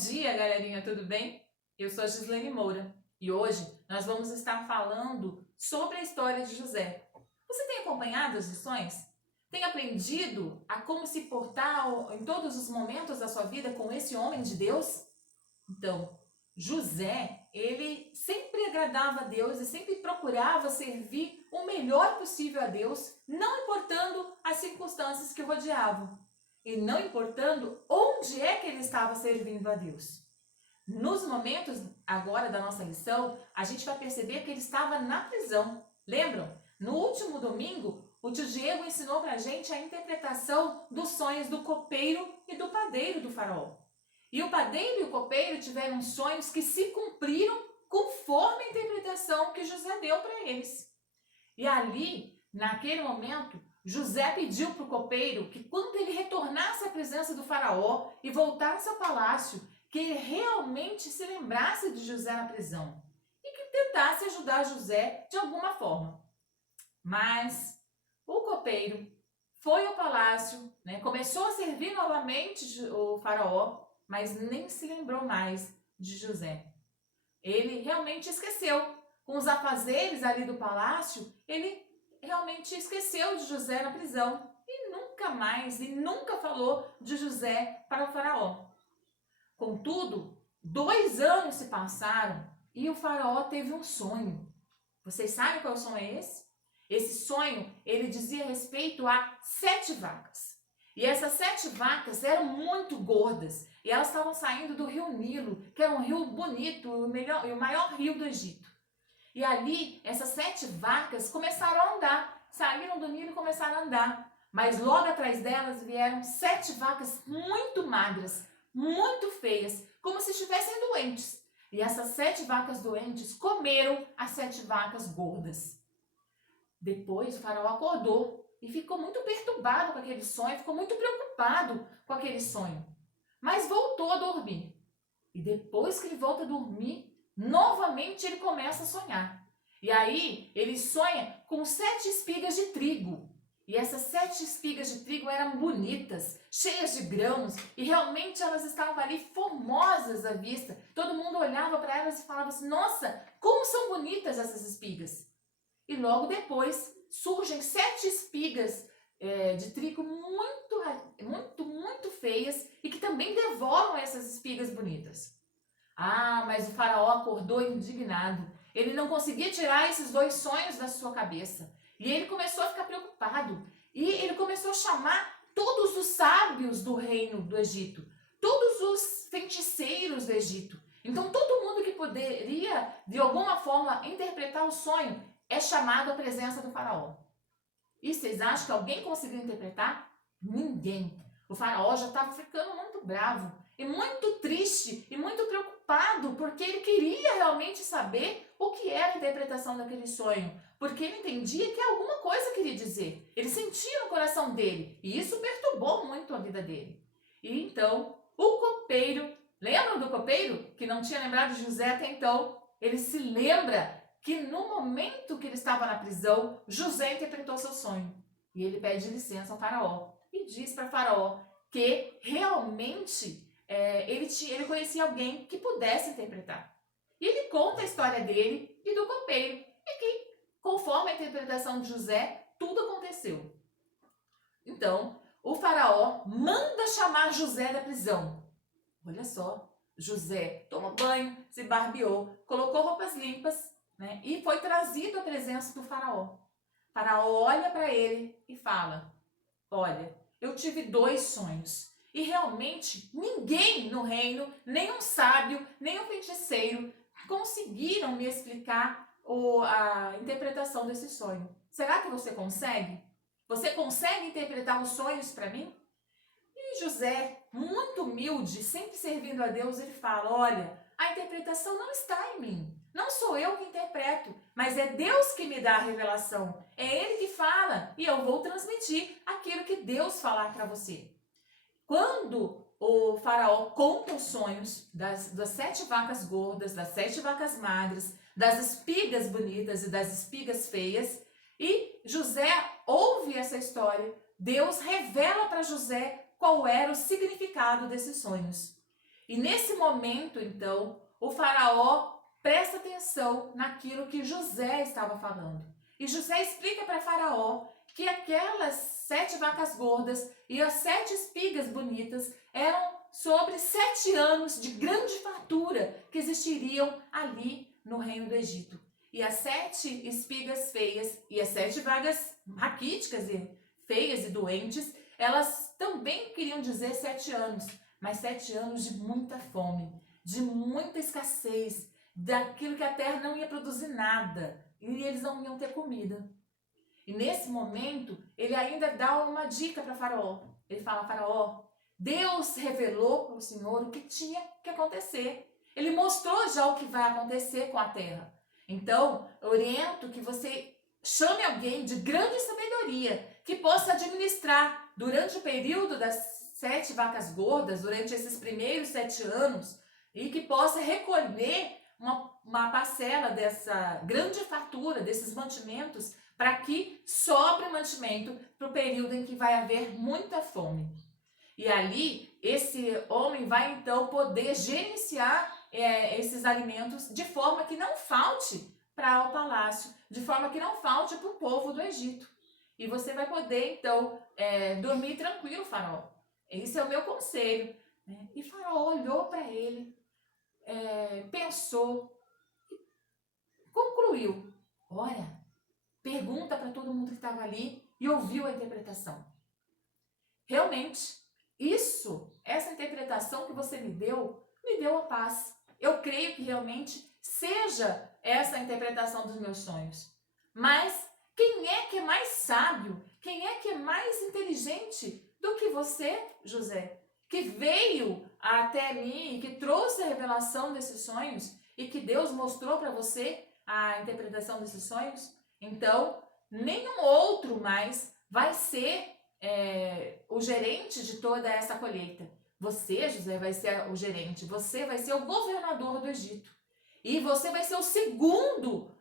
dia, galerinha, tudo bem? Eu sou a Gislene Moura e hoje nós vamos estar falando sobre a história de José. Você tem acompanhado as lições? Tem aprendido a como se portar em todos os momentos da sua vida com esse homem de Deus? Então, José, ele sempre agradava a Deus e sempre procurava servir o melhor possível a Deus, não importando as circunstâncias que o rodeavam e não importando onde é que ele estava servindo a Deus. Nos momentos agora da nossa lição, a gente vai perceber que ele estava na prisão. Lembram? No último domingo, o tio Diego ensinou para a gente a interpretação dos sonhos do copeiro e do padeiro do faraó. E o padeiro e o copeiro tiveram sonhos que se cumpriram conforme a interpretação que José deu para eles. E ali, naquele momento, José pediu para o copeiro que quando ele retornasse à presença do faraó e voltasse ao palácio, que ele realmente se lembrasse de José na prisão e que tentasse ajudar José de alguma forma. Mas o copeiro foi ao palácio, começou a servir novamente o faraó, mas nem se lembrou mais de José. Ele realmente esqueceu. Com os afazeres ali do palácio, ele realmente esqueceu de José na prisão e nunca falou de José para o faraó. Contudo, 2 anos se passaram e o faraó teve um sonho. Vocês sabem qual sonho é esse? Esse sonho, ele dizia respeito a 7 vacas. E essas 7 vacas eram muito gordas e elas estavam saindo do rio Nilo, que era um rio bonito e o maior rio do Egito. E ali, essas 7 vacas começaram a andar, saíram do Nilo e começaram a andar. Mas logo atrás delas vieram 7 vacas muito magras, muito feias, como se estivessem doentes. E essas 7 vacas doentes comeram as 7 vacas gordas. Depois o faraó acordou e ficou muito perturbado com aquele sonho, ficou muito preocupado com aquele sonho. Mas voltou a dormir. E depois que ele volta a dormir, novamente ele começa a sonhar. E aí ele sonha com 7 espigas de trigo. E essas 7 espigas de trigo eram bonitas, cheias de grãos, e realmente elas estavam ali formosas à vista. Todo mundo olhava para elas e falava assim: nossa, como são bonitas essas espigas. E logo depois surgem 7 espigas de trigo muito feias e que também devoram essas espigas bonitas. Ah, mas o faraó acordou indignado. Ele não conseguia tirar esses 2 sonhos da sua cabeça. E ele começou a ficar preocupado. E ele começou a chamar todos os sábios do reino do Egito, todos os feiticeiros do Egito. Então todo mundo que poderia, de alguma forma, interpretar o sonho, é chamado à presença do faraó. E vocês acham que alguém conseguiu interpretar? Ninguém. O faraó já estava ficando muito bravo e muito triste e muito preocupado, porque ele queria realmente saber o que era a interpretação daquele sonho, porque ele entendia que alguma coisa queria dizer. Ele sentia no coração dele e isso perturbou muito a vida dele. E então, o copeiro, lembram do copeiro que não tinha lembrado de José até então? Ele se lembra que no momento que ele estava na prisão, José interpretou seu sonho. E ele pede licença ao faraó e diz para o faraó que realmente ele conhecia alguém que pudesse interpretar. E ele conta a história dele e do copeiro. E que, conforme a interpretação de José, tudo aconteceu. Então, o faraó manda chamar José da prisão. Olha só, José tomou banho, se barbeou, colocou roupas limpas, e foi trazido à presença do faraó. O faraó olha para ele e fala: olha, eu tive 2 sonhos. E realmente ninguém no reino, nem um sábio, nem um feiticeiro, conseguiram me explicar a interpretação desse sonho. Será que você consegue? Você consegue interpretar os sonhos para mim? E José, muito humilde, sempre servindo a Deus, ele fala: olha, a interpretação não está em mim. Não sou eu que interpreto, mas é Deus que me dá a revelação. É Ele que fala e eu vou transmitir aquilo que Deus falar para você. Quando o faraó conta os sonhos das 7 vacas gordas, das 7 vacas magras, das espigas bonitas e das espigas feias, e José ouve essa história, Deus revela para José qual era o significado desses sonhos. E nesse momento, então, o faraó presta atenção naquilo que José estava falando. E José explica para faraó que aquelas 7 vacas gordas e as 7 espigas bonitas eram sobre 7 anos de grande fartura que existiriam ali no reino do Egito. E as 7 espigas feias e as 7 vagas raquíticas e feias e doentes, elas também queriam dizer 7 anos, mas 7 anos de muita fome, de muita escassez, daquilo que a terra não ia produzir nada e eles não iam ter comida. E nesse momento, ele ainda dá uma dica para Faraó. Ele fala: Faraó, Deus revelou para o Senhor o que tinha que acontecer. Ele mostrou já o que vai acontecer com a terra. Então, eu oriento que você chame alguém de grande sabedoria que possa administrar durante o período das 7 vacas gordas, durante esses primeiros 7 anos, e que possa recolher uma parcela dessa grande fartura, desses mantimentos, para que sobre mantimento para o período em que vai haver muita fome. E ali, esse homem vai então poder gerenciar esses alimentos de forma que não falte para o palácio, de forma que não falte para o povo do Egito. E você vai poder então dormir tranquilo, faraó. Esse é o meu conselho. E faraó olhou para ele, pensou, concluiu. Ora, pergunta para todo mundo que estava ali e ouviu a interpretação. Realmente, essa interpretação que você me deu a paz. Eu creio que realmente seja essa a interpretação dos meus sonhos. Mas quem é que é mais sábio? Quem é que é mais inteligente do que você, José? Que veio até mim e que trouxe a revelação desses sonhos e que Deus mostrou para você a interpretação desses sonhos? Então, nenhum outro mais vai ser o gerente de toda essa colheita. Você, José, vai ser o gerente. Você vai ser o governador do Egito. E você vai ser o segundo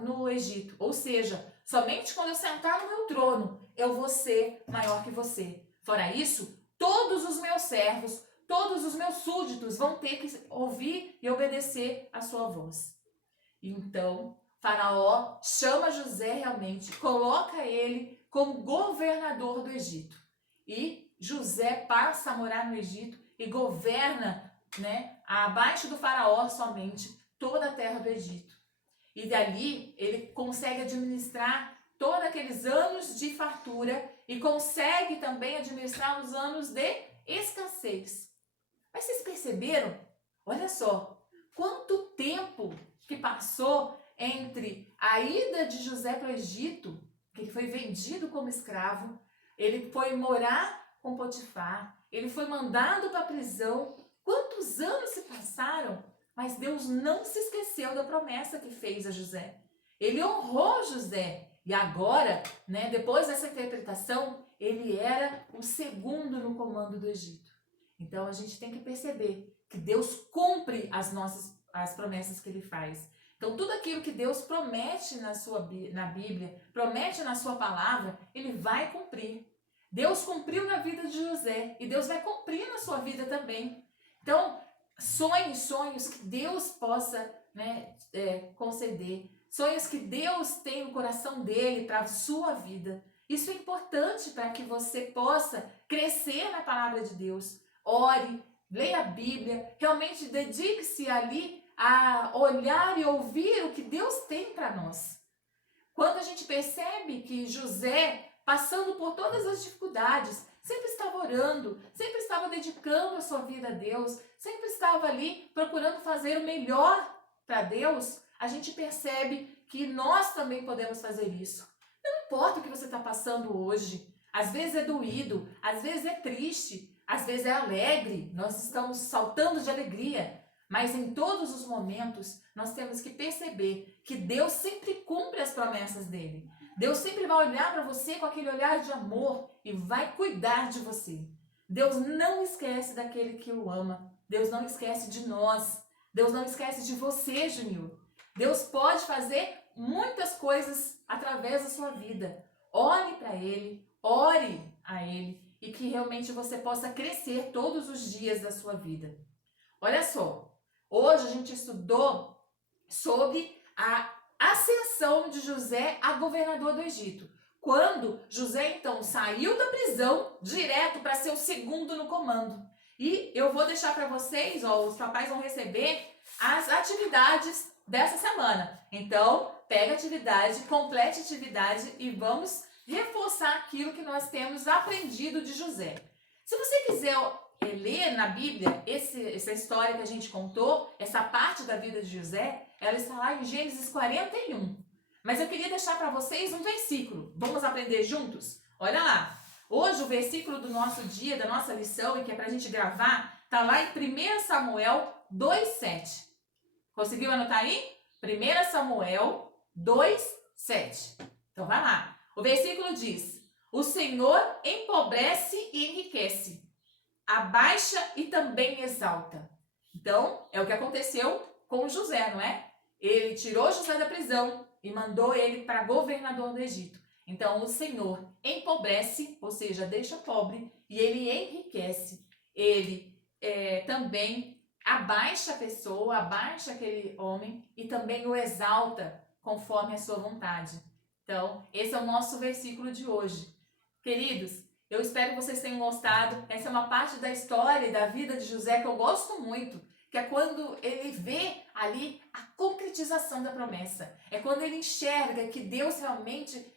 no Egito. Ou seja, somente quando eu sentar no meu trono, eu vou ser maior que você. Fora isso, todos os meus servos, todos os meus súditos vão ter que ouvir e obedecer a sua voz. Então, Faraó chama José realmente, coloca ele como governador do Egito. E José passa a morar no Egito e governa, abaixo do faraó somente, toda a terra do Egito. E dali ele consegue administrar todos aqueles anos de fartura e consegue também administrar os anos de escassez. Mas vocês perceberam? Olha só, quanto tempo que passou entre a ida de José para o Egito, que ele foi vendido como escravo, ele foi morar com Potifar, ele foi mandado para a prisão. Quantos anos se passaram? Mas Deus não se esqueceu da promessa que fez a José. Ele honrou José. E agora, depois dessa interpretação, ele era o segundo no comando do Egito. Então a gente tem que perceber que Deus cumpre as promessas que ele faz. Então tudo aquilo que Deus promete na Bíblia, promete na sua palavra, ele vai cumprir. Deus cumpriu na vida de José e Deus vai cumprir na sua vida também. Então, sonhos que Deus possa conceder, sonhos que Deus tem no coração dele para a sua vida. Isso é importante para que você possa crescer na palavra de Deus. Ore, leia a Bíblia, realmente dedique-se ali a olhar e ouvir o que Deus tem para nós. Quando a gente percebe que José, passando por todas as dificuldades, sempre estava orando, sempre estava dedicando a sua vida a Deus, sempre estava ali procurando fazer o melhor para Deus, a gente percebe que nós também podemos fazer isso. Não importa o que você está passando hoje, às vezes é doído, às vezes é triste, às vezes é alegre, nós estamos saltando de alegria, mas em todos os momentos nós temos que perceber que Deus sempre cumpre as promessas dele. Deus sempre vai olhar para você com aquele olhar de amor e vai cuidar de você. Deus não esquece daquele que o ama. Deus não esquece de nós. Deus não esquece de você, Júnior. Deus pode fazer muitas coisas através da sua vida. Olhe para Ele, ore a Ele e que realmente você possa crescer todos os dias da sua vida. Olha só, hoje a gente estudou sobre a ascensão de José a governador do Egito. Quando José, então, saiu da prisão direto para ser o segundo no comando. E eu vou deixar para vocês, ó, os papais vão receber as atividades dessa semana. Então, pega a atividade, complete a atividade e vamos reforçar aquilo que nós temos aprendido de José. Se você quiser ler na Bíblia essa história que a gente contou, essa parte da vida de José, ela está lá em Gênesis 41. Mas eu queria deixar para vocês um versículo. Vamos aprender juntos? Olha lá. Hoje o versículo do nosso dia, da nossa lição, e que é para a gente gravar, está lá em 1 Samuel 2,7. Conseguiu anotar aí? 1 Samuel 2,7. Então vai lá. O versículo diz: o Senhor empobrece e enriquece, abaixa e também exalta. Então, é o que aconteceu com José, não é? Ele tirou José da prisão e mandou ele para governador do Egito. Então, o Senhor empobrece, ou seja, deixa pobre, e ele enriquece. Ele também abaixa a pessoa, abaixa aquele homem e também o exalta conforme a sua vontade. Então, esse é o nosso versículo de hoje. Queridos, eu espero que vocês tenham gostado. Essa é uma parte da história e da vida de José que eu gosto muito, que é quando ele vê ali a concretização da promessa. É quando ele enxerga que Deus realmente,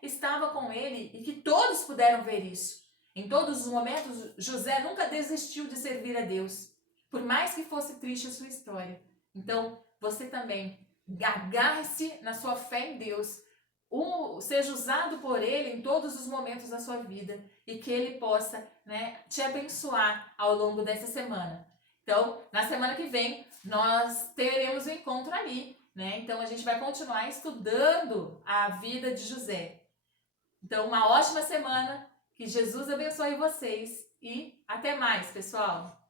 estava com ele e que todos puderam ver isso. Em todos os momentos, José nunca desistiu de servir a Deus, por mais que fosse triste a sua história. Então, você também agarre-se na sua fé em Deus, seja usado por Ele em todos os momentos da sua vida e que Ele possa, te abençoar ao longo dessa semana. Então, na semana que vem, nós teremos um encontro ali, Então, a gente vai continuar estudando a vida de José. Então, uma ótima semana, que Jesus abençoe vocês e até mais, pessoal!